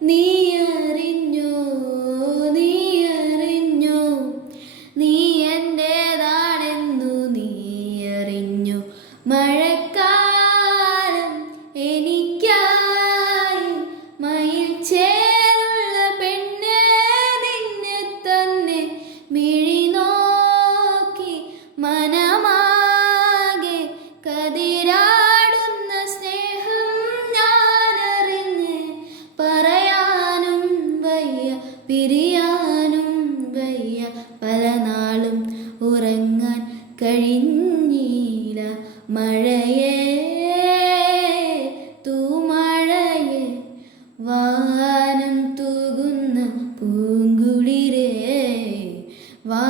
നീ അറിഞ്ഞോ നീ അറിഞ്ഞോ നീ എൻ്റേതാണെന്നു നീ അറിഞ്ഞു മഴക്കാലം എനിക്കായി മയിൽ ചേരുള്ള പെണ്ണ് നിന്നെ തന്നെ മിഴി നോക്കി മനമാകെ കതിരാടുന്ന സ്നേഹം ഞാനറിഞ്ഞ് പറയാനും വയ്യ പിരിയാനും വയ്യ പല നാളും ഉറങ്ങാൻ കഴിഞ്ഞില്ല മഴയേ തൂമഴയേ വാനം തൂകുന്ന പൂങ്കുളിരേ വാ